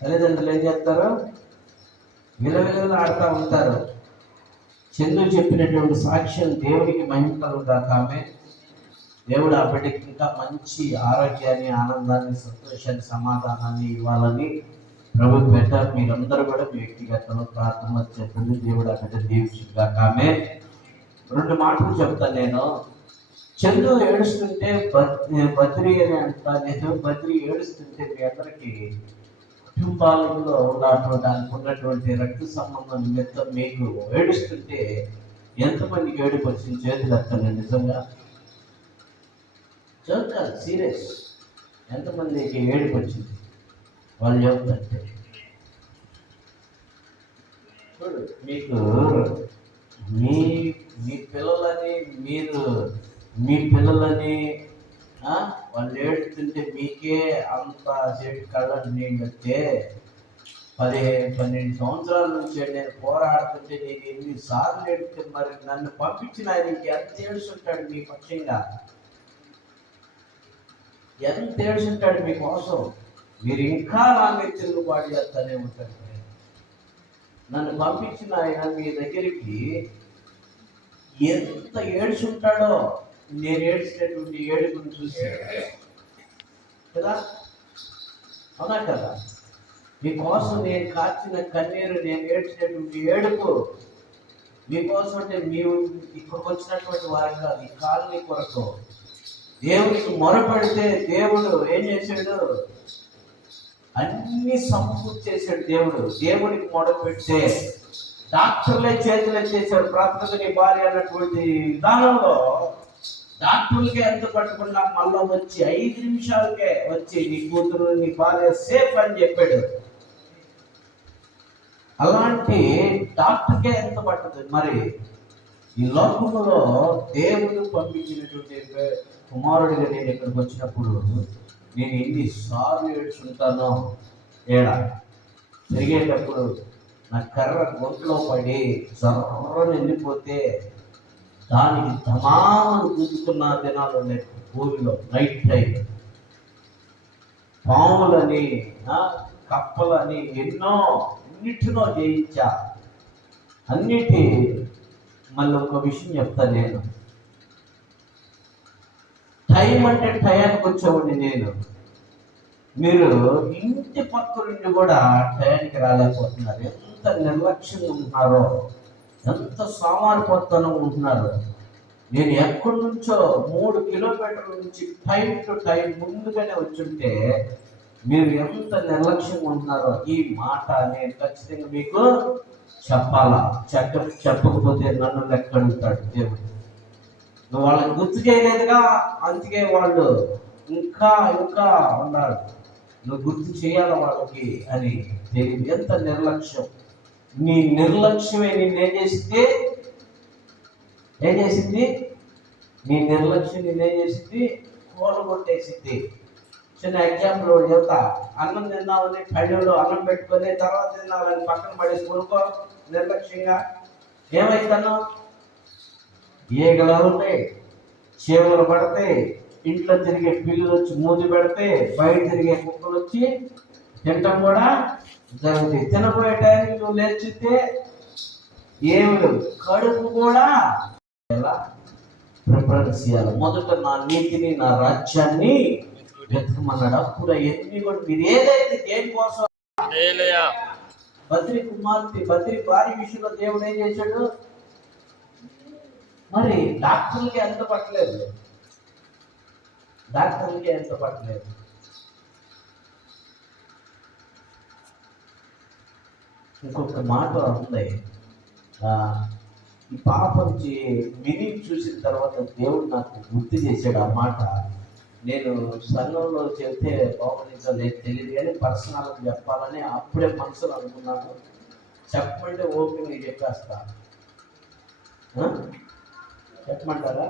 తల్లిదండ్రులు ఏం చేస్తారు? విలవిలలు ఆడుతూ ఉంటారు. చందు చెప్పినటువంటి సాక్ష్యం దేవుడికి మహిమ కలుగుగాక. ఆమె దేవుడు ఆ బిడ్డకి ఇంకా మంచి ఆరోగ్యాన్ని, ఆనందాన్ని, సంతోషాన్ని, సమాధానాన్ని ఇవ్వాలని ప్రభు పెట్ట మీరందరూ కూడా మీ వ్యక్తిగతంలో ప్రార్థన చెప్పండి. దేవుడు ఆ బిడ్డ దీవించుగాక. ఆమె 2 మాటలు చెప్తాను నేను. చందు ఏడుస్తుంటే బద్రి అని అంటాను. బద్రి ఏడుస్తుంటే మీ అందరికీ కుటుంబాలలో దానికి ఉన్నటువంటి రక్త సంబంధం నిమిత్తం మీకు ఏడుస్తుంటే ఎంతమందికి ఏడుపు వచ్చింది? చేతులు ఎత్తండి. నిజంగా చదువుతారు, సీరియస్. ఎంతమందికి ఏడుపు వచ్చింది? వాళ్ళు చెబుతుంటే చూడు, మీకు మీ పిల్లలని మీ పిల్లలని వాళ్ళు ఏడుతుంటే మీకే అంత సేపు కళ్ళని నీళ్ళు వస్తే 12 సంవత్సరాల నుంచి నేను పోరాడుతుంటే నేను ఎన్నిసార్లు ఏడితే మరి నన్ను పంపించిన ఆయనకి ఎంత ఏడుస్తుంటాడు మీ పక్షంగా? ఎంత ఏడుస్తుంటాడు మీకోసం? మీరు ఇంకా నా మీద తిరుగుబాటు చేస్తూనే ఉంటారు. నన్ను పంపించిన ఆయన మీ దగ్గరికి ఎంత ఏడుచుంటాడో నేను ఏడ్చినటువంటి ఏడుపును చూసి కదా, అవునా కదా? మీకోసం నేను కార్చిన కన్నీరు, నేను ఏడ్చినటువంటి ఏడుపు మీకోసం అంటే మీరు ఇక్కడికి వచ్చినటువంటి వారు కాదు, ఈ కాలనీ కొరకు దేవునికి మొరపెడితే దేవుడు ఏం చేశాడు? అన్ని సమకూర్చేసాడు దేవుడు. దేవునికి మొదలుపెడితే డాక్టర్లే చేతులు ఎత్తేసాడు. ప్రార్థన నీ భార్య అన్నటువంటి విధానంలో డాక్టర్లకే ఎంత పట్టకుండా మళ్ళా వచ్చి 5 నిమిషాలకే వచ్చి నీ కూతురు, నీ భార్య సేఫ్ అని చెప్పాడు. అలాంటి డాక్టర్కే ఎంత పట్టదు. మరి ఈ లోకంలో దేవుడు పంపించినటువంటి కుమారుడిగా నేను ఇక్కడికి వచ్చినప్పుడు నేను ఎన్నిసార్లు ఏడ్చుంటానో. తిరిగేటప్పుడు నా కర్ర గొంతులో పడి సర్రని వెళ్ళిపోతే దానికి ధమాను గుంజుకున్న దినాలు ఉన్నాయి. భూమిలో నైట్ టైం పాములని, కప్పలని అన్నిటినో జయించా. అన్నిటి మళ్ళీ ఒక విషయం చెప్తాను నేను. టైం అంటే టయానికి వచ్చేవాడిని నేను. మీరు ఇంటి పక్క నుండి కూడా టయానికి రాలేకపోతున్నారు. ఎంత నిర్లక్ష్యంగా ఉంటున్నారో, ఎంత సోమారిపోతనం ఉంటున్నారు. నేను ఎక్కడి నుంచో 3 కిలోమీటర్ల నుంచి టైం టు టైం ముందుగానే వచ్చుంటే మీరు ఎంత నిర్లక్ష్యంగా ఉంటున్నారో ఈ మాట నేను ఖచ్చితంగా మీకు చెప్పాలా. చెప్పకపోతే నన్ను లెక్క అడుగుతాడు దేవుడు. నువ్వు వాళ్ళని గుర్తు చేయలేదుగా, అందుకే వాళ్ళు ఇంకా ఉన్నారు. నువ్వు గుర్తు చేయాలి వాళ్ళకి అని తెలియదు. ఎంత నిర్లక్ష్యం! నీ నిర్లక్ష్యమే నిన్నేం చేసింది? నీ నిర్లక్ష్యం నిన్నేం చేసింది? కూలగొట్టేసింది. చిన్న ఎగ్జాంపుల్ ఒకటి చెప్తా. అన్నం తిన్నామని కళ్ళలో అన్నం పెట్టుకొని తర్వాత తిన్నామని పక్కన పడేసి కొనుక్కో నిర్లక్ష్యంగా. ఏమైతాను? ఈగలు ఉంటాయి, చీమలు పడతాయి, ఇంట్లో తిరిగే పిల్లులు వచ్చి మూతి పెడితే, బయట తిరిగే కుక్కలు వచ్చి తినటం కూడా జరుగుతాయి. తినబోయే టైంకి నువ్వు లేచితే ఏమి కడుపు కూడా ఎలా ప్రిఫరెన్స్ ఇవ్వాలి. మొదట నా నీతిని, నా రాజ్యాన్ని వెతకమన్నాడు. అప్పుడు అవన్నీ కూడా మీరు ఏదైతే దేనికోసం బద్రి భార్య విషయంలో దేవుడు ఏం చేశాడు? మరి డాక్టర్లకి ఎంత పట్టలేదు. ఇంకొక మాట ఉంది. ఈ పాపం విని చూసిన తర్వాత దేవుడు నాకు గుర్తు చేశాడు ఆ మాట. నేను సంఘంలో చెప్తే బాగుంటుందో లేదు తెలియదు, కానీ పర్సనల్గా చెప్పాలని అప్పుడే మనసులో అనుకున్నాను. చెప్పమంటే ఓపెన్గా చెప్పేస్తా. చెప్పమంటారా?